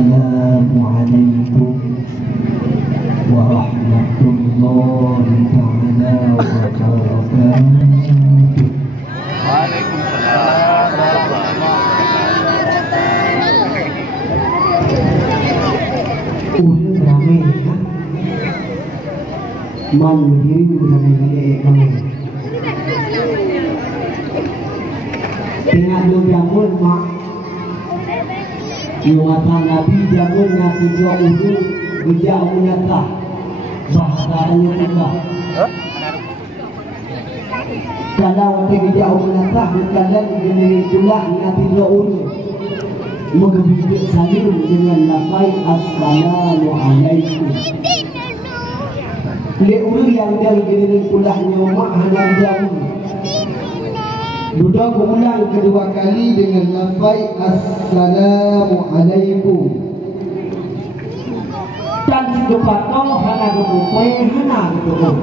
Assalamualaikum warahmatullahi ta'ala wabarakatuh. Waalaikumsalam. Udah ramai kan? Mandiri ramai kami. Tengah dua jamun mak. Iwatan Nabi jamun ngasih dua udu bijak menyata bahasanya juga. Kalau waktu bijak menyata bukanlah dengan itulah ngasih dua udu. Mengebijak salim dengan lafaz Assalamualaikum. Lek ulu yang dari dengan kulahnya mak hanya jamun. Sudah berulang kedua kali dengan lafaz Assalamualaikum. Dan secepat kau hana berupaya hana berupaya.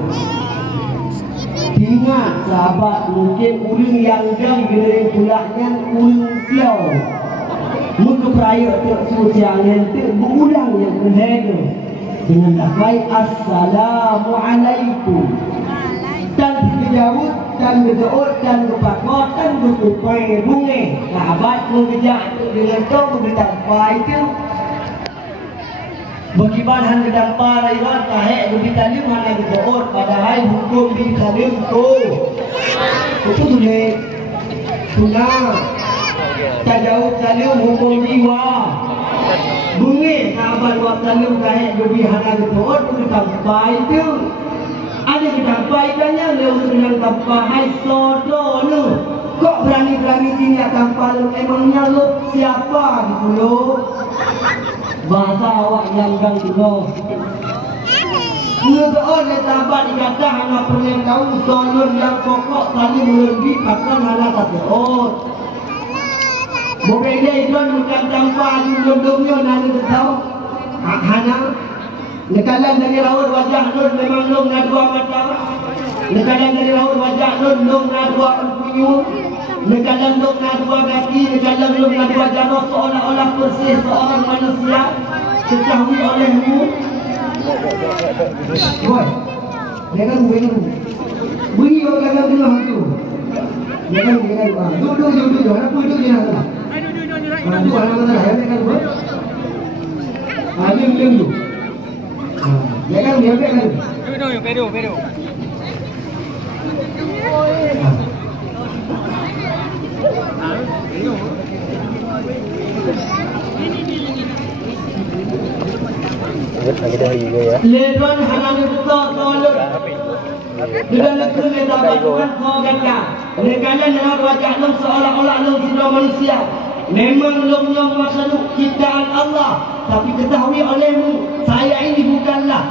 Ingat sahabat, mungkin ulung yang jauh dari kulaknya ulung kiau. Muka peraya tersusiang nanti berulang yang berbeza dengan lafaz Assalamualaikum. Dan dijawab dan berdoa dan berpakaian dan berupaya bunga sahabat mengejar dengan kau berdampar itu bagaimana hendak dampar iwan tahek beritalim hanya berdoa padahal hukum beritalim itu sulit sunnah tak jauh talim hukum jiwa bunga sahabat buat talim tahek hanya berdoa berdampar itu ada kedampaiannya lewat yang tanpa hai sodo lu kok berani-berani tinggal tanpa lu emangnya lu siapa gitu lu bahasa awak yang gang dulu ngedoon le sahabat dikata hanya perlu tahu sodo yang pokok tadi melebih bahkan hanya satu berbeda itu bukan tanpa belum-belumnya nanti tahu hanya nekalan dari raut wajah nun memang lung na dua mata. Nekalan dari raut wajah nun lung na dua unpunyu. Nekalan lung na dua kaki. Nekalan lung na dua janoh seolah-olah bersih seorang manusia. Ketahui olehmu. Boy, jangan bunyi. Bunyi orang dalam tengah itu. Jangan bunyi. Duduk. Anak duduk di sana. Itu anak mana? Jangan buat. Alim dulu. Jangan biarkan. Pedo. Leban halang betul tolong. Sudah lepas kita bukan kogaka. Nekalan dengan wajah lom seolah-olah lom sudah manusia. Memang lomnya makhluk ciptaan Allah, tapi ketahui olehmu, saya ini bukanlah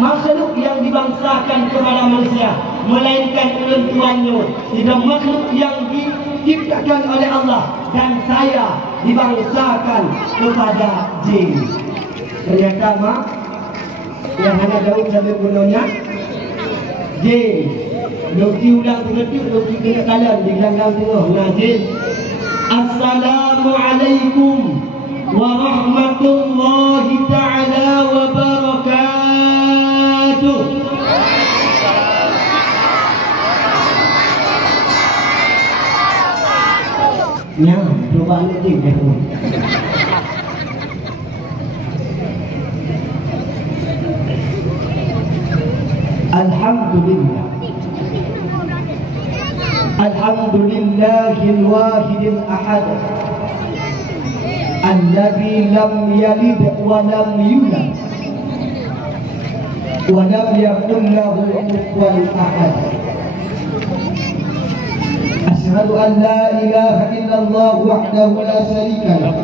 makhluk yang dibangsakan kepada manusia, melainkan oleh Tuhannya. Tidak makhluk yang diciptakan oleh Allah, dan saya dibangsakan kepada jin. Ternyata mak yang hanya jauh sampai gunanya jin. Logi ulang pengetik, logi kena kalam di gelanggang tengah nah jin. Assalamualaikum warahmatullahi ta'ala wabarakatuh. Ya, coba nanti gitu. Alhamdulillah. Alhamdulillahil wahidil ahad alladzi lam yalid wa lam yulad wa lam yakul lahu kufuwan ahad. Asyhadu an la ilaha illallah wahdahu la syarika lah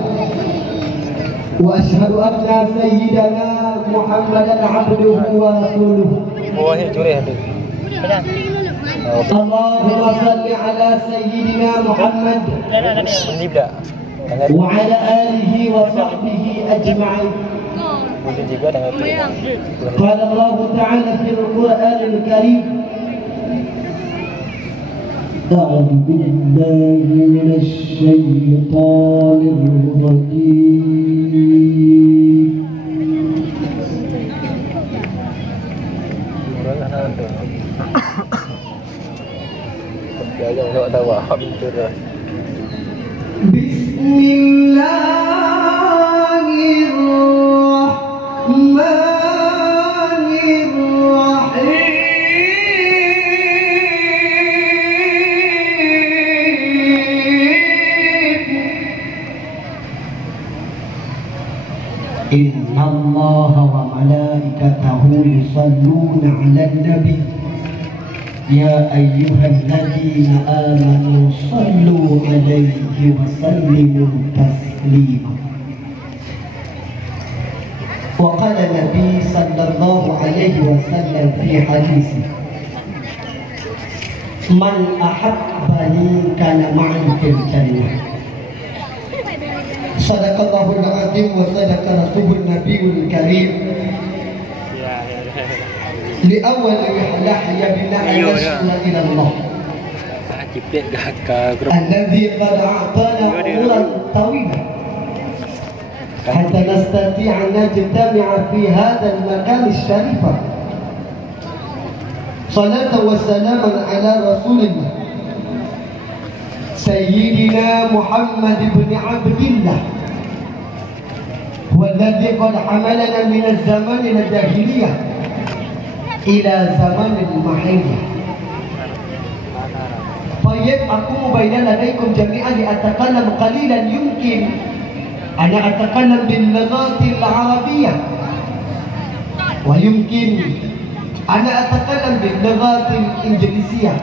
wa asyhadu anna sayyidana Muhammadan abduhu wa rasuluhu. Allahumma salli ala sayyidina Muhammad wa ala alihi wa sahbihi ajma'in. Qala Allah Ta'ala fil Qur'anil Karim A'udzu billahi minasy syaithanir rajim. إن الله وملائكته يصلون على النبي يا أيها الذين آمنوا صلوا عليه وسلموا تسليما. وقال النبي صلى الله عليه وسلم في حديثه من أحبني كان معي في الجنة. صدق الله العظيم وصدق رسوله النبي الكريم. لأول رحلة بنا أن نشكر إلى الله الذي قد أعطانا عمرا طويلا حتى نستطيع أن نجتمع في هذا المكان الشريف. صلاة وسلاما على رسول الله سيدنا محمد بن عبد الله والذي قد حملنا من الزمن الجاهلية إلى زمن المحيا. طيب أقوم بين لديكم جميعا لأتكلم قليلا. يمكن أن أتكلم باللغات العربية ويمكن أن أتكلم باللغات الإنجليزية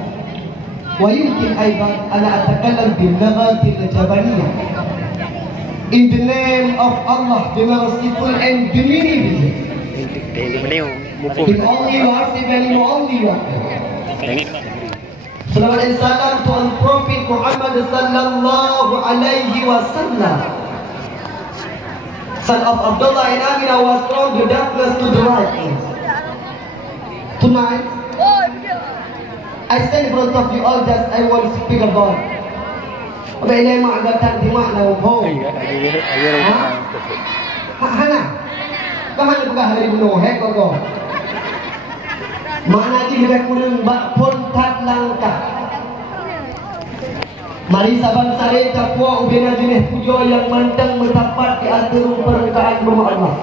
ويمكن أيضا أن أتكلم باللغات اليابانية. In the name of Allah, the Merciful and Beneficent. In only words, even only one. Salawat dan salam Tuhan Prophet Muhammad sallallahu alaihi wasallam, son of Abdullah and Amina, was from the darkness to the light. Tonight, I stand in front of you all just I want to speak about. Apa ini makna di makna umum? Hana, kahana bukan hari bunuh, kau. Makna di lebih kurang bakpon tat langkah. Mari saban sare takwa ubena jenis pujo yang mantang mendapat di antara perkataan rumah Allah.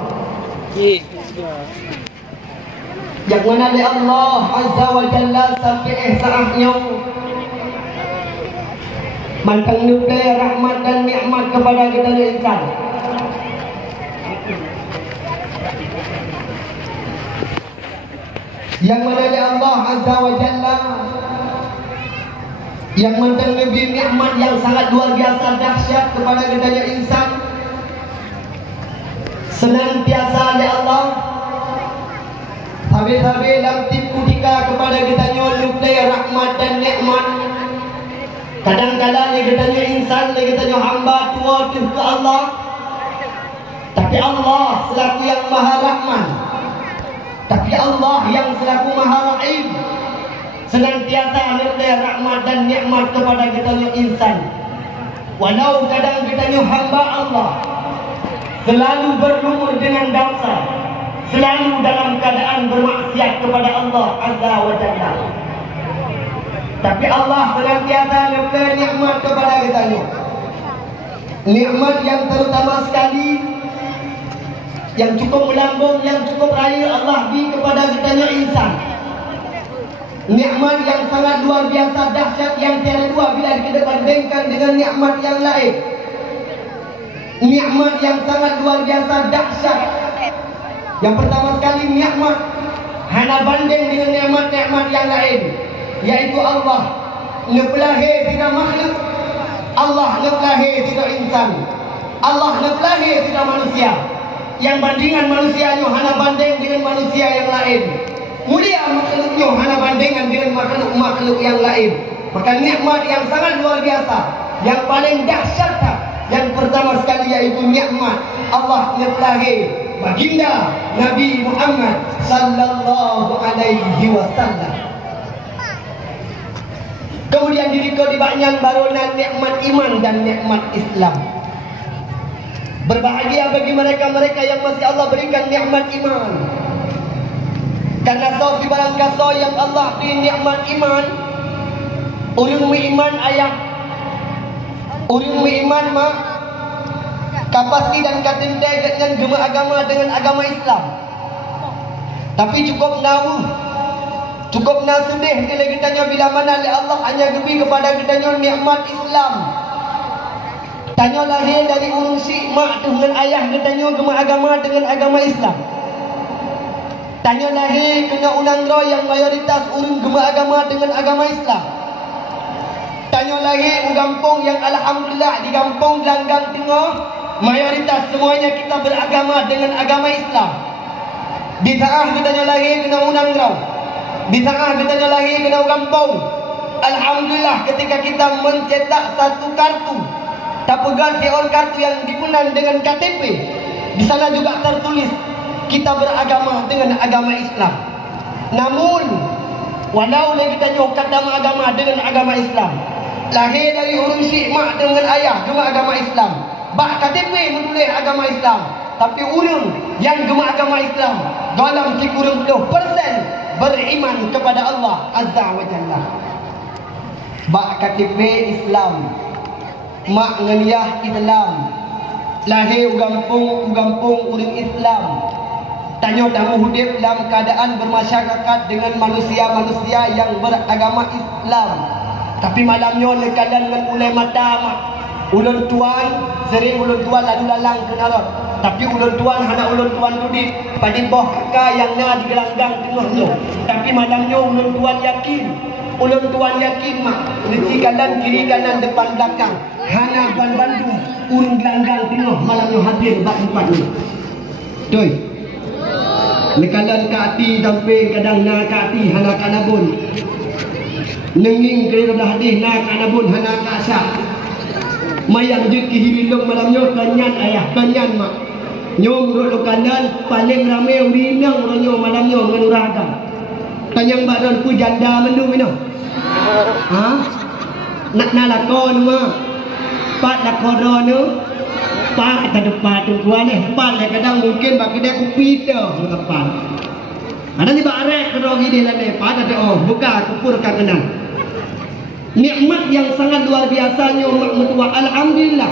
Yang mana oleh Allah Azza wa Jalla sampai saatnya mantang nuklir rahmat dan nikmat kepada kita insan. Yang mana oleh Allah Azza wa Jalla yang mantang lebih nikmat yang sangat luar biasa dahsyat kepada kita insan. Senantiasa oleh Allah habis-habis dalam tipu tika kepada kita nuklir rahmat dan nikmat. Kadang-kadang kita insan, kita hamba tua ke Allah. Tapi Allah selaku yang maha rahman, tapi Allah yang selaku maha rahim, senantiasa nuklir rahmat dan nikmat kepada kita insan. Walau kadang kita hamba Allah selalu berlumur dengan dosa, selalu dalam keadaan bermaksiat kepada Allah Azza wa Jalla. Tapi Allah senantiasa memberi nikmat kepada kita. Nikmat yang terutama sekali, yang cukup melambung, yang cukup raya Allah beri kepada kita insan. Nikmat yang sangat luar biasa dahsyat yang tiada dua bila kita bandingkan dengan nikmat yang lain. Nikmat yang sangat luar biasa dahsyat. Yang pertama sekali nikmat hana banding dengan nikmat-nikmat yang lain, yaitu Allah ngelahir tidak makhluk, Allah ngelahir tidak insan, Allah ngelahir tidak manusia. Yang bandingan manusianya hana banding dengan manusia yang lain. Mulia makhluknya hana bandingan dengan makhluk-makhluk yang lain. Maka nikmat yang sangat luar biasa, yang paling dahsyat, yang pertama sekali yaitu nikmat Allah ngelahir baginda Nabi Muhammad sallallahu alaihi wasallam. Kemudian diriko dibaknyang barunan nikmat iman dan nikmat Islam. Berbahagia bagi mereka-mereka yang masih Allah berikan nikmat iman. Karena so barang kaso yang Allah beri nikmat iman, ulung iman ayah Orang beriman mak kapasiti dan katindai dengan gema agama dengan agama Islam. Tapi cukup nawu, cukup sedih bila kitanya bila mana Allah hanya gebi kepada kitanya nikmat Islam. Tanya lahir dari urung si mak tu dengan ayah kitanya gema agama dengan agama Islam. Tanya lahir kena unang roh yang mayoritas urung gema agama dengan agama Islam. Tanya lahir gampung yang alhamdulillah di kampung Gelanggang Tengah mayoritas semuanya kita beragama dengan agama Islam. Di saat kita lahir kena unang raw, di saat kita lahir kena kampung. Alhamdulillah ketika kita mencetak satu kartu, tak pegang on kartu yang dipenan dengan KTP, di sana juga tertulis kita beragama dengan agama Islam. Namun walau kita nyok kata agama dengan agama Islam, lahir dari urung si mak dengan ayah gema agama Islam, bak KTP menulis agama Islam, tapi urang yang gema agama Islam dalam 30% beriman kepada Allah Azza wa Jalla. Bak KTP Islam, mak ngeniah Islam, lahir gampung urang Islam. Tanya tamu hidup dalam keadaan bermasyarakat dengan manusia-manusia yang beragama Islam. Tapi malamnya lekalan dengan ulai mata mak. Ulun tuan, sering ulun tuan lalu lalang kenarot. Tapi ulun tuan, anak ulun tuan duduk pada bawah kakak yang na di Gelanggang Tengah tu. Tapi malamnya ulun tuan yakin. Ulun tuan yakin mak. Leci kanan, kiri kanan, depan belakang. Hana ban Bandung, urung Gelanggang Tengah malamnya hadir bak tempat ni. Doi. Lekalan ke hati sampai kadang na ke hati hana kanabun. Nenging kira dah hadis na kanabun hana ka asyak. Mayang je kihirilong malamnya kanyan ayah, kanyan mak. Nyom rok kanan paling ramai urinang ronyo malamnya dengan uraga. Tanyang badan ku janda mendung minum. Ha? Nak lakon mak. Pat lakon nu. Pat ke depan tu gua ni. Pat le kadang mungkin bak kedai kopi tu depan. Ada ni bak arek kedai gini lah ni. Pat ada oh buka kupur kanan. Nikmat yang sangat luar biasanya mak mertua. Alhamdulillah.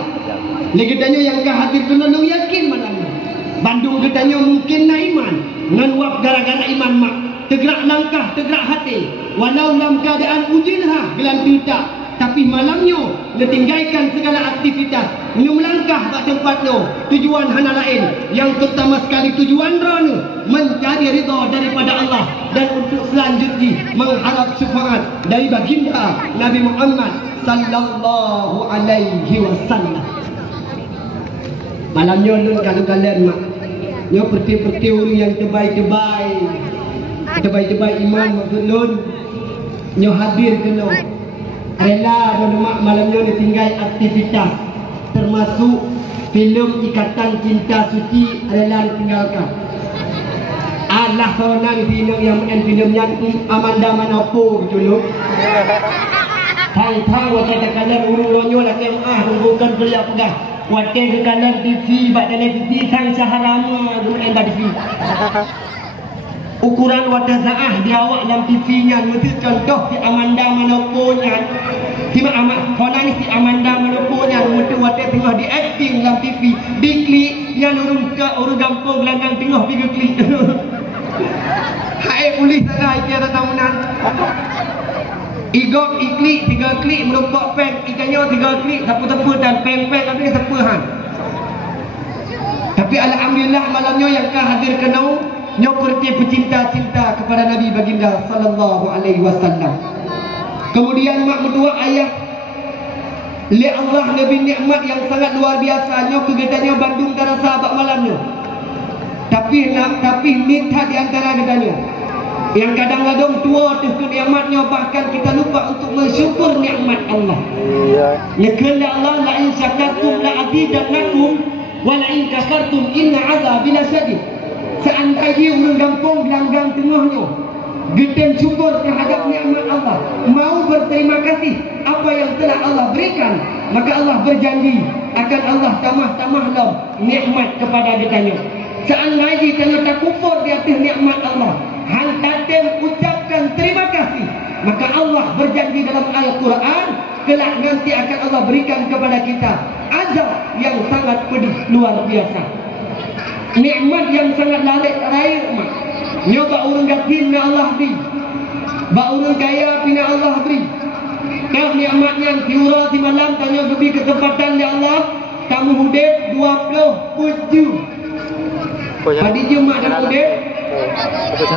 Lagi tanya yang kehadir kena nu yakin malamnya. Bandung katanya mungkin na iman. Ngan wap gara-gara iman mak. Tegrak langkah, tegrak hati. Walau dalam keadaan ujinha gelan tidak. Tapi malamnya ditinggalkan segala aktivitas. Nyu melangkah ke tempat tu. Tujuan hana lain. Yang pertama sekali tujuan roh mencari ridha daripada Allah. Dan untuk selanjutnya mengharap syafaat dari baginda Nabi Muhammad sallallahu alaihi wasallam. Malamnya nun kalau kalian mak. Nyo perti-perti orang yang terbaik-terbaik. Terbaik-terbaik iman maksud nun. Nyo hadir kena. Rela mak malamnya ditinggal aktivitas termasuk filem Ikatan Cinta Suci rela ditinggalkan. Allah seorang filem yang main filmnya Amanda Manopo dulu. Tang-tang waktu kanan urung-urungnya lah kemah bukan beliau pegang. Waktu ke kanan TV bak televisi sang saharama dulu enda TV. Ukuran wadah zaah dia awak dalam TV-nya mesti contoh si Amanda Manopo-nya. Si Amat Kona ni si Amanda Manopo-nya mesti wadah tengah di acting dalam TV. Diklik yang urung ke urung kampung Gelanggang Tengah pergi klik. Hai polis sana iki ada tamunan. Igok iklik 3 klik merompak pen ikannya 3 klik tepu-tepu dan pen-pen tapi sepuhan. Tapi alhamdulillah malamnya yang hadir kenau nyoperti pecinta-cinta kepada Nabi baginda sallallahu alaihi wasallam. Kemudian mak mertua ayah li Allah Nabi nikmat yang sangat luar biasa. Nyo kegetanya Bandung tara sahabat malamnya. Tapi minta di antara gedanya. Yang kadang-kadang tua tu nikmatnya bahkan kita lupa untuk mensyukur nikmat Allah. Ya kala Allah la in syakartum la azidannakum wa la in kafartum inna azabi lasyadid. Seandainya orang kampung Gelanggang Tengahnya geden syukur terhadap nikmat Allah, mau berterima kasih apa yang telah Allah berikan, maka Allah berjanji akan Allah tamah-tamahlah nikmat kepada ditanya. Seandainya kalau tak kufur di atas nikmat Allah, hal tatem ucapkan terima kasih, maka Allah berjanji dalam Al-Quran kelak nanti akan Allah berikan kepada kita azab yang sangat pedih luar biasa. Nikmat yang sangat lain mak. Nyoba urang gatin na Allah beri. Ba urang kaya pina Allah beri. Kau nikmat yang tiura di malam tanya lebih kesempatan ya Allah. Kamu hudip 27. Pada Jumaat dan hudip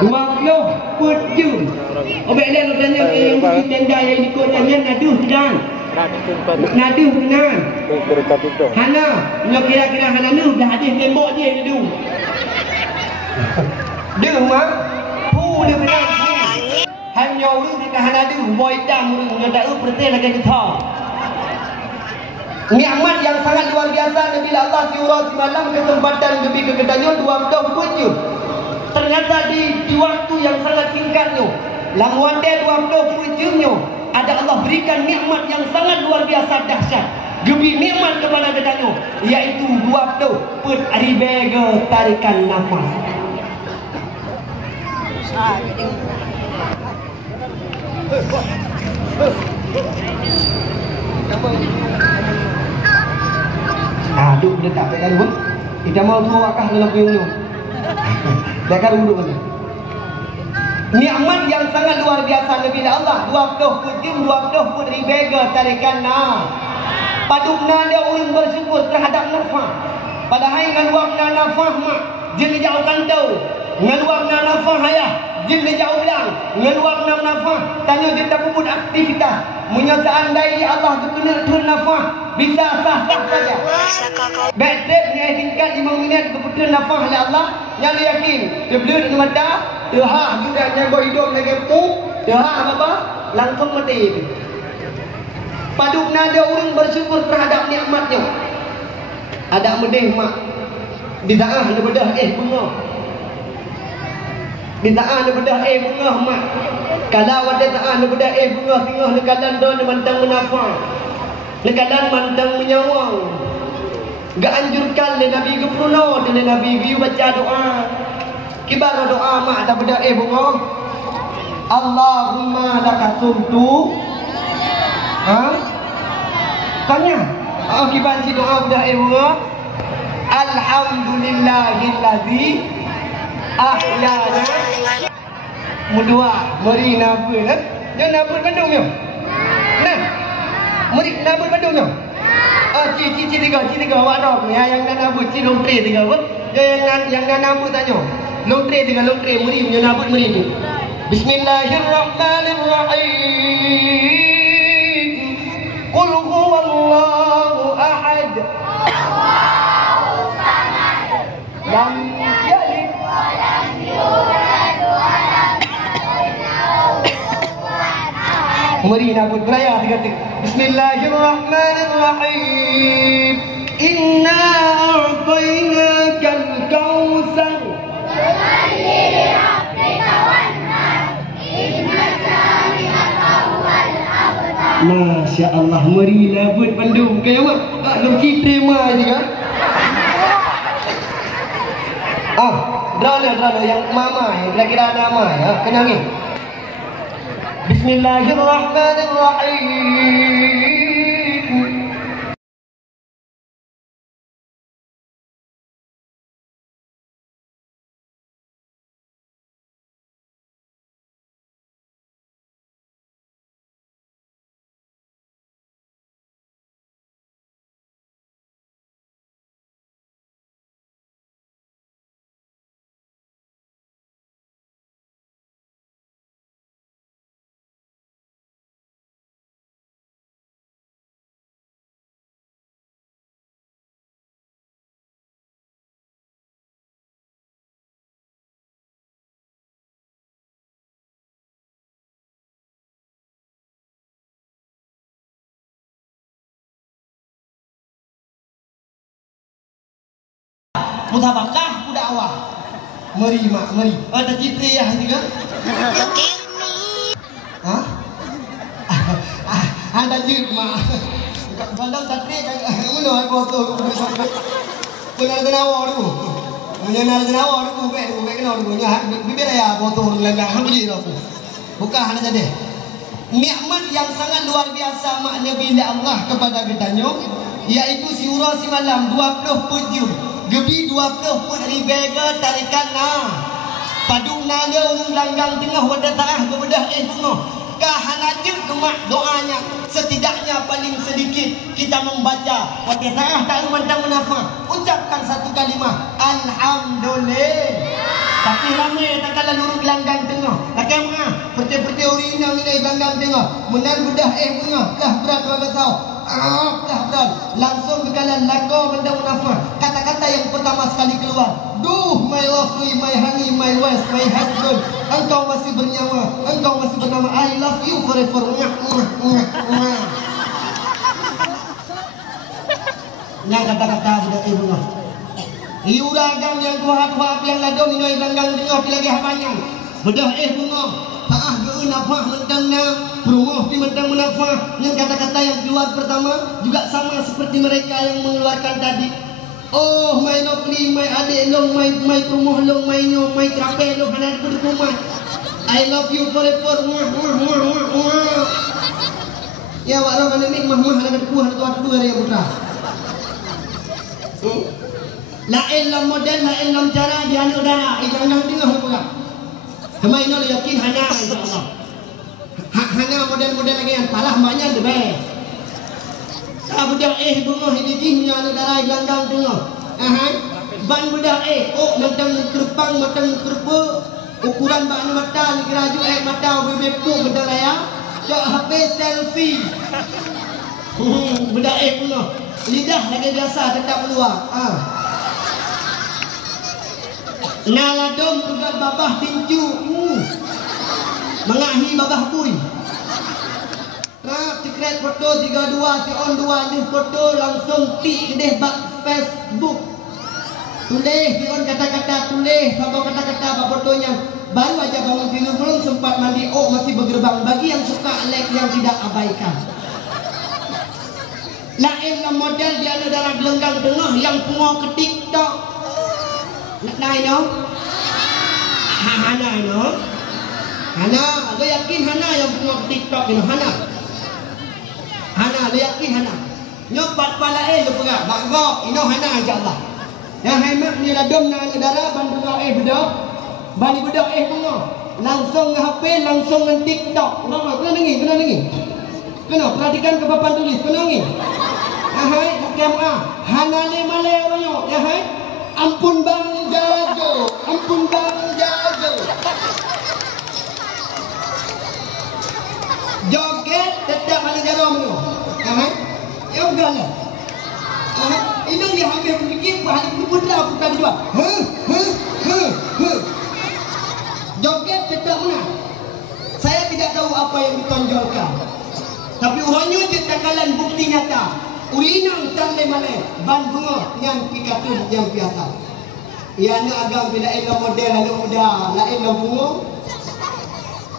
27. Obeklah lu tanya yang tenda yang ikut tanya naduh dan naduh benar. Hana, nyo kira-kira hana nu dah hadis tembok dia naduh. Dia mak, pu dia benar. Hanya urang kita hana naduh, boy dam urang nyo tak perti lagi kita. Nikmat yang sangat luar biasa bila Allah tiura semalam kesempatan lebih keketannya 27. Ternyata di waktu yang sangat singkatnya, lamuan dia 27-nya, ada Allah berikan nikmat yang sangat luar biasa dahsyat. Gebi nikmat kepada ketannya, yaitu 20 put ribega tarikan nafas. Duduk dekat dekat dulu. Kita mau tu wakah dalam puyung. Dekat dulu ni. Nikmat yang sangat luar biasa bila Allah 20 pun ribega tarikan na. Padukna dia orang bersyukur terhadap nafas. Padahal dengan wakna nafas mak jin jauhkan tu. Dengan wakna nafas ayah jin jauh belang. Dengan wakna nafas tanya kita pun aktivitas. Seandainya Allah berkena turun nafas bisa sah-sah saja. Baik-baik ni tingkat 5 minit keputusan nafas oleh Allah. Yang dia yakin dia beli dengan mata Tuhan juga jago hidup lagi pu Tuhan apa langsung mati. Padukna dia orang bersyukur terhadap nikmatnya. Ada medih mak bidaah daripada bunga. Bidaah daripada bunga mak. Kalau ada taah daripada bunga tengah nekalan don mantang menafas. Nekalan mantang menyawang. Gak anjurkan le Nabi Gufruno dan Nabi Biu baca doa. Kibar doa mak daripada bunga. Allahumma lakasumtu. Tanya. Kibar si doa pada bunga. Alhamdulillahillazi ahyana. Mudua, mari nabun eh? Dia nabun Bandung yo. Nah. Mari nabun Bandung yo. Ci tiga awak dah. Yang nak nabun ci long tray tiga apa? Yang nak nabun tanya. Long tray mari punya nabun mari tu. Bismillahirrahmanirrahim. Qul huwallahu ahad. Allahu samad. Lam yalid wa lam yulad wa lam mari nabut beraya tiga. Bismillahirrahmanirrahim. Inna a'tainakal kautsar. Fasalli li rabbika wanhar. Inna shani'aka huwal abtar. Masya Allah, mari nabut Bandung ke apa? Lu kita mah juga. Drama yang mama yang kira-kira nama ya, kenal ni. Bismillahirrahmanirrahim. Mutabakah dakwah. Mari mak, mari. Ada citra ya juga. Hah? Ada jip mak. Kalau tak trik mana ai foto. Benar-benar tu. Benar-benar tu bukan kena tu. Bibir ya foto lagi hang je tu. Bukan hanya jadi. nikmat yang sangat luar biasa makna bila Allah kepada kita, iaitu surah semalam 20 pejum gebi 20 pun ribega tarikan padung nada urung langgang tengah wadah ta'ah berbedah tengah kahanajuk kemak doanya setidaknya paling sedikit kita membaca wadah ta'ah tak memandang menafah ucapkan satu kalimah Alhamdulillah. Tapi ramai tak kalah lurus langgang tengah. Takkan perti-perti urina ini langgang tengah. Menan bedah tengah. Dah berat berbasau. Dah berat. Langsung kekalan lako benda munafah. Kata-kata yang pertama sekali keluar. Duh, my lovely, my honey, my west, my husband. Engkau masih bernyawa. Engkau masih bernama. I love you forever. Yang kata-kata bedah tengah. Iuragam yang kuat-kuat yang ladong ini langgang tengah lagi habanyang. Bedah bunga. Taah geun nafah mentangna, perumuh pi mentang munafah. Yang kata-kata yang keluar pertama juga sama seperti mereka yang mengeluarkan tadi. Oh my lovely, my adik long, my perumuh long, my nyo, my trape long hanan berkumah. I love you forever. Ya wak long anak mah hanan berkuah tu hari putra. Lain lam model, lain lam cara dia anu dana. Jangan tengah pula. Kemai no yakin hana insyaallah. Hana model-model lagi yang palah banyak deh. Tak budak bunga hidiji nya anu dana langgang tengah. Ban budak oh mentang kerpang mentang kerpe ukuran ban mata ni keraju mata bebepuk betul ya. Cak HP selfie. Budak bunga. Lidah lagi biasa tetap keluar. Naladom juga babah tinju mengahi babah pui tikret foto 32 ti on 2 ni foto langsung ti kedeh bak Facebook tulis ti on kata-kata tulis apa kata-kata apa fotonya baru aja bangun tidur belum sempat mandi masih bergerbang bagi yang suka like yang tidak abaikan. Lain model dia ada dalam gelenggang tengah yang pungo ke TikTok. Nak no? Hana no? Hana, lo yakin Hana yang punya TikTok ini Hana? Hana, lo yakin Hana? Nyobat pala lo pegang, bagok, ino Hana insyaallah. Yang hemat ni ladom na negara ban bedak bedak. Bani bedak bunga. Langsung HP, langsung dengan TikTok. Kena dengi. Kena perhatikan ke papan tulis, kena dengi. Hai, KMA. Hana le male orangnya, ya hai. Ampun bang jago, ampun bang jago. Joget tetap ada jarum tu. Ya udah lah. Ini dia hampir berfikir bahan benda bukan dua. Joget tetap mana? Saya tidak tahu apa yang ditonjolkan. Tapi orangnya dia takalan bukti nyata. Ulinang tanda malay ban bunga yang pikatun yang biasa. Ia nak agam bila elo model lalu muda, lain lo bunga.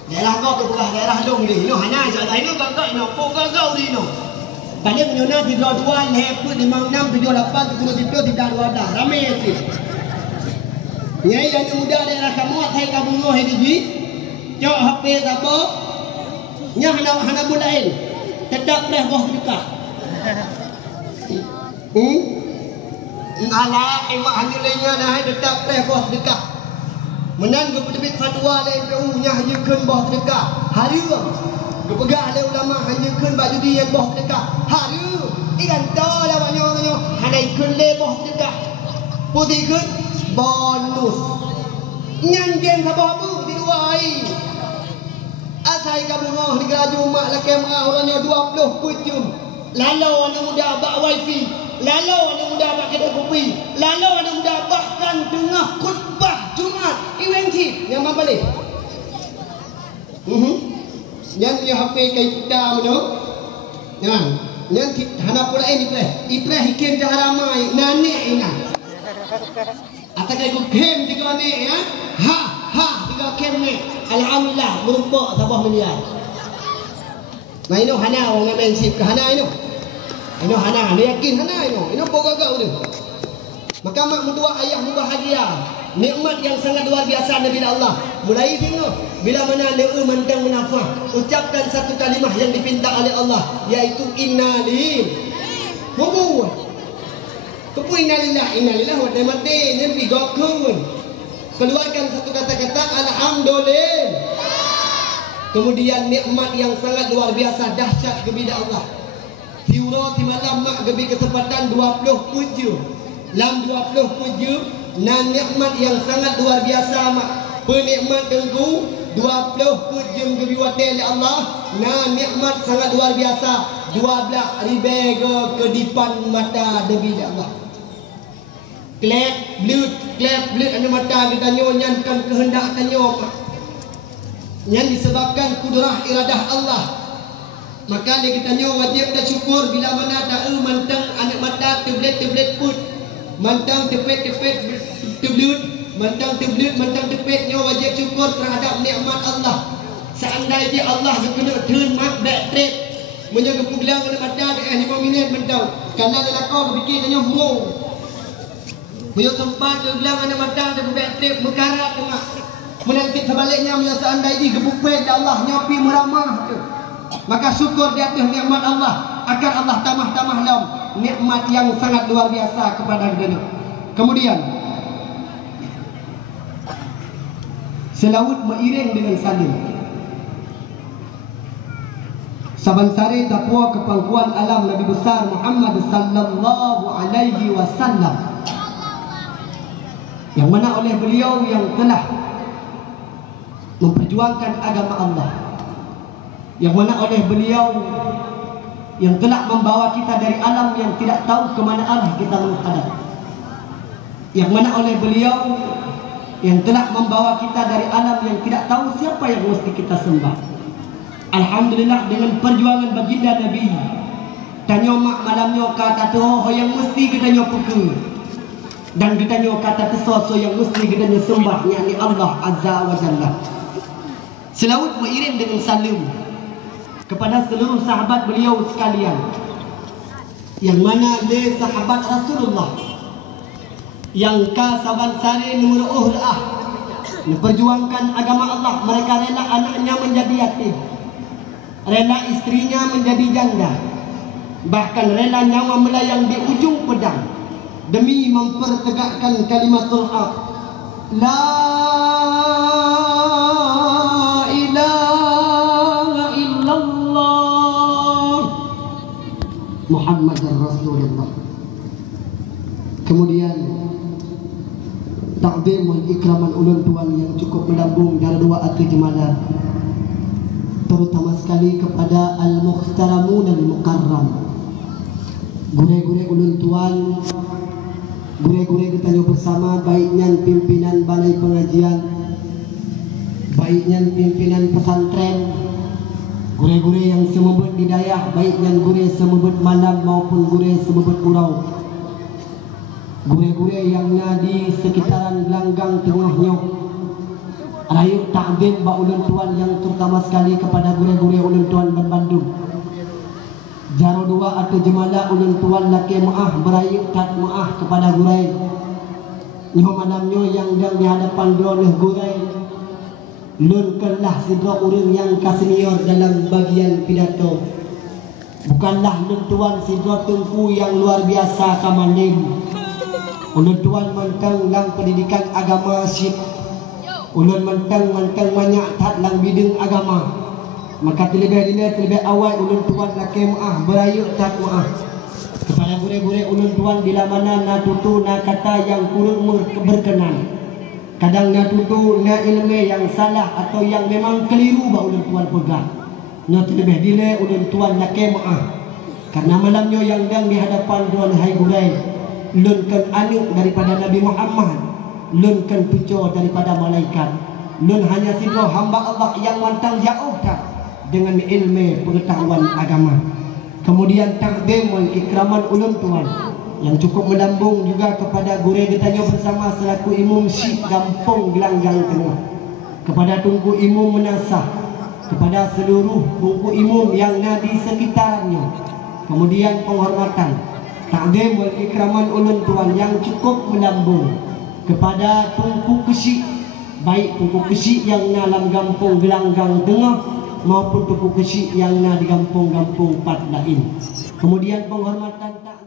Daerah kau tu bukan daerah dong ni. Ino hanya saja ino kau ino kau di ino. Tadi menyona 32 leput 56 78 77 tidak ada. Ramai sih. Nyai yang muda daerah kamu atai kamu bunga hidi. Jauh HP apa? Nya hana budain. Tetap reh boh dekat. Alah emak hanilainya dah dekat teh bos dekat. Menan ke terbit fatwa le MPU nya hanyekeun bos dekat. Hareum. Ke pegah le ulama hanyekeun baju di yang bos dekat. Hareum. Ikan to lah banyak-banyak hanaikeun le bos dekat. Putihkeun bonus. Nyan gen sababu di duai. Asai ka bunga di geraju mak la kemah orangnya 20 kucum. Lalu anak muda bak wifi, lalu anak muda bak kedai kopi, lalu anak muda bahkan tengah khutbah Jumat eventi yang apa balik? Yang dia HP kai kita mana? Yang hana pula ini ipreh hikim jaharamai nane ina. Atau kai ku kem tiga ne ya? Tiga kem ne. Alhamdulillah berupa sabah miliar. Nah ini hana orang mensip ke hana ini. Ini hana, dia yakin hana ini. Ini pokok kau ni. Maka mak muda ayah muda bahagia. nikmat yang sangat luar biasa Nabi Allah. Mulai tengok bila mana leu mantang menafah, ucapkan satu kalimah yang dipinta oleh Allah, yaitu innalillah. Kepu innalillah, innalillah wa mati Nabi gokun. Keluarkan satu kata-kata alhamdulillah. Kemudian nikmat yang sangat luar biasa dahsyat kepada Allah. Tiura di malam mak gebi kesempatan 27. Lam 27 nan nikmat yang sangat luar biasa mak. Penikmat tengku 27 gebi watel Allah. Nan nikmat sangat luar biasa. 12 ribe kedipan mata debi Allah. Klep blut anu mata kita nyankan kehendak tanyo mak. Yang disebabkan kudrah iradah Allah. Maka dia kita wajib dah syukur bila mana tak mantang anak mata teblet put. Mantang tepet teblut, mantang tepet nyo wajib syukur terhadap nikmat Allah. Seandainya Allah kena turn mak back trip. Menjaga pulang anak mata dah 5 minit mentau. Karena lelakau berfikir tanya burung. Punya tempat dia bilang anak mata dah back trip berkarat mak. Menanti sebaliknya menyasaan daiji gebupet Allah nyapi meramah. Maka syukur di atas nikmat Allah agar Allah tamah-tamah dalam nikmat yang sangat luar biasa kepada kita. Kemudian selawat mengiring dengan salim. Sabansari takwa kepangkuan alam Nabi besar Muhammad sallallahu alaihi wasallam, yang mana oleh beliau yang telah memperjuangkan agama Allah, yang mana oleh beliau yang telah membawa kita dari alam yang tidak tahu ke mana arah kita menghadap, yang mana oleh beliau yang telah membawa kita dari alam yang tidak tahu siapa yang mesti kita sembah. Alhamdulillah dengan perjuangan baginda Nabi tanyo mak malamnya kata tu yang mesti kita nyopuku, dan kita nyo kata sesuatu yang mesti kita sembah, yakni Allah Azza wa Jalla. Selawat mengiring dengan salam kepada seluruh sahabat beliau sekalian, yang mana le sahabat Rasulullah yang ka sabansari numur memperjuangkan agama Allah. Mereka rela anaknya menjadi yatim, rela istrinya menjadi janda, bahkan rela nyawa melayang di ujung pedang demi mempertegakkan kalimatul haq, la ilaha illallah Muhammadar Rasulullah. Kemudian takdim dan ikraman ulun tuan yang cukup melambung dari dua atau jemalah, terutama sekali kepada al-mukhtaramun al-mukarram, gure-gure ulun tuan, gure-gure kita bersama, baiknya pimpinan balai pengajian, baiknya pimpinan pesantren, gure-gure yang semebut di dayah, baiknya gure semebut malam maupun gure semebut urau, gure-gure yang di sekitaran gelanggang tengahnya. Rayu takdim ba ulun tuan yang terutama sekali kepada gure-gure ulun tuan berbandung. Jaro dua atau jemalah ulun tuan laki maah berayu tak maah kepada gurai. Nyo malamnyo yang dang di hadapan doleh gurai. Lun kelah sidra urang yang kasenior dalam bagian pidato. Bukanlah ulun tuan sidra tengku yang luar biasa kamanim. Ulun tuan mentang dalam pendidikan agama syik. Ulun mentang banyak tak dalam bidang agama. Maka terlebih awal ulun tuan laki maah berayu tak maah kepada gure-gure ulun tuan bila mana na tutu na kata yang kurang berkenan, kadang na tutu na ilmu yang salah atau yang memang keliru ba ulun tuan pegang. Na terlebih dile ulun tuan laki maah karena malamnya yang dang di hadapan tuan hai gurai lun kan anu daripada Nabi Muhammad, lun kan puco daripada malaikat, lun hanya sidro hamba Allah yang mantang jauh tak dengan ilmu pengetahuan agama. Kemudian takdim wal ikraman ulun tuan yang cukup melambung juga kepada gure ditanya bersama selaku imam syik Gampong Gelanggang Tengah, kepada tungku imam menasah, kepada seluruh tungku imam yang ada di sekitarnya. Kemudian penghormatan takdim wal ikraman ulun tuan yang cukup melambung kepada Tunku Kesik, baik Tunku Kesik yang dalam kampung Gelanggang Tengah maupun Tunku Kesik yang di kampung-kampung Pat lain. Kemudian penghormatan tak